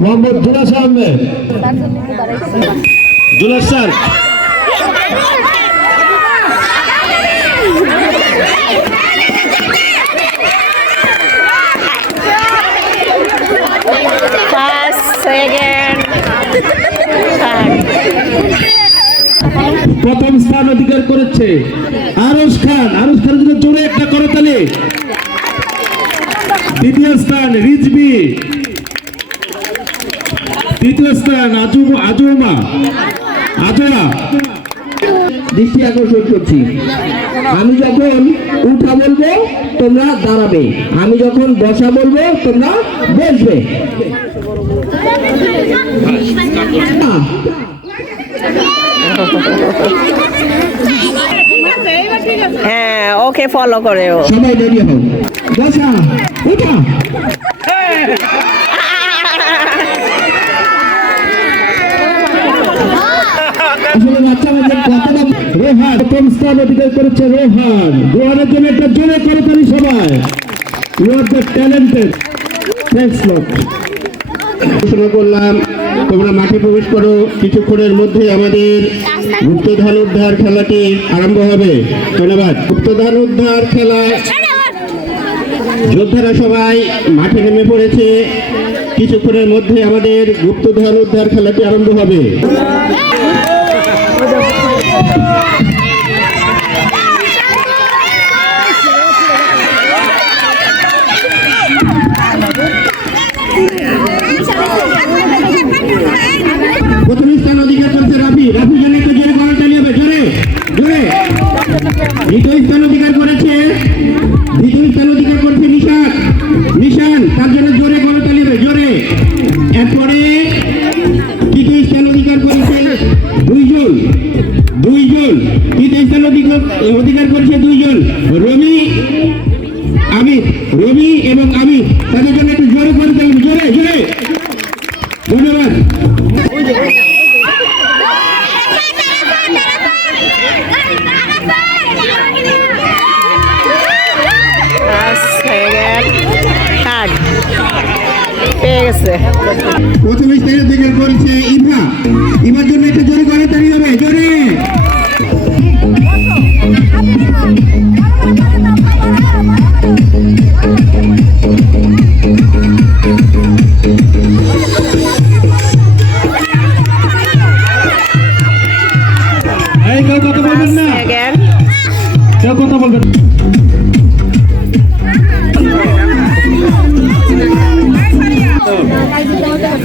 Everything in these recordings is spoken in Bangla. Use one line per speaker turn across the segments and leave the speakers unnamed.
Mohammad Junas Ahmed. Junas sir.
First second third
প্রথম স্থান অধিকার করেছে। আরশ খান আরশ খানের জন্য জোরে একটা করতালি দ্বিতীয় স্থান রিজবি তৃতীয় স্থান আজু আজুমা। আজোয়া
দৃষ্টি আকর্ষণ করছি। আমি যখন উঠা বলব তোমরা দাঁড়াবে। আমি যখন বসা বলব তোমরা বসবে। আহ,
হ্যাঁ ওকে ফলো করে ও
সবাই রেডি হও। বসা উঠা।
করেছে সবাই।
করলাম। তোমরা মাঠে প্রবেশ করো। কিছুক্ষণের মধ্যে আমাদের গুপ্তধান উদ্ধার খেলাটি আরম্ভ হবে। ধন্যবাদ। গুপ্তধান উদ্ধার খেলা। যোদ্ধারা সবাই মাঠে নেমে পড়েছে। কিছুক্ষণের মধ্যে আমাদের গুপ্তধন উদ্ধার খেলাটি আরম্ভ হবে প্রথম স্থান অধিকার করেছে রাফি রাফি জন্য একটা জোরে করতালি হবে জোরে জোরে দ্বিতীয় স্থান অধিকার করেছে। দ্বিতীয় স্থান অধিকার করেছে নিশান। নিশান, তার জন্য জোরে করতালি হবে জোরে। এরপরে তৃতীয় স্থান অধিকার করেছে দুইজন। দুইজন। তৃতীয় স্থান অধিকার অধিকার করেছে দুইজন। রবি, আমির, রবি এবং আমির। তাদের জন্য একটু জোরে করতালি
পেয়ে গেছে।
প্রথমে স্টেজের দিকে করেছে ইভা ইভার জন্য একটা জোরে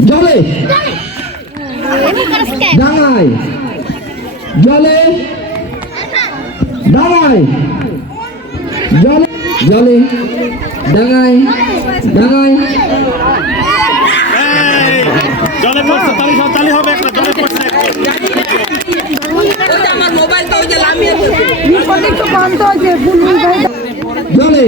জলে। ডাঙায় জলে। ডাঙায় জলে। জলে। ডাঙায় ডাঙায়
জলে পড়ছে তালি সব তালি হবে একটা জলে পড়ছে।
জলে।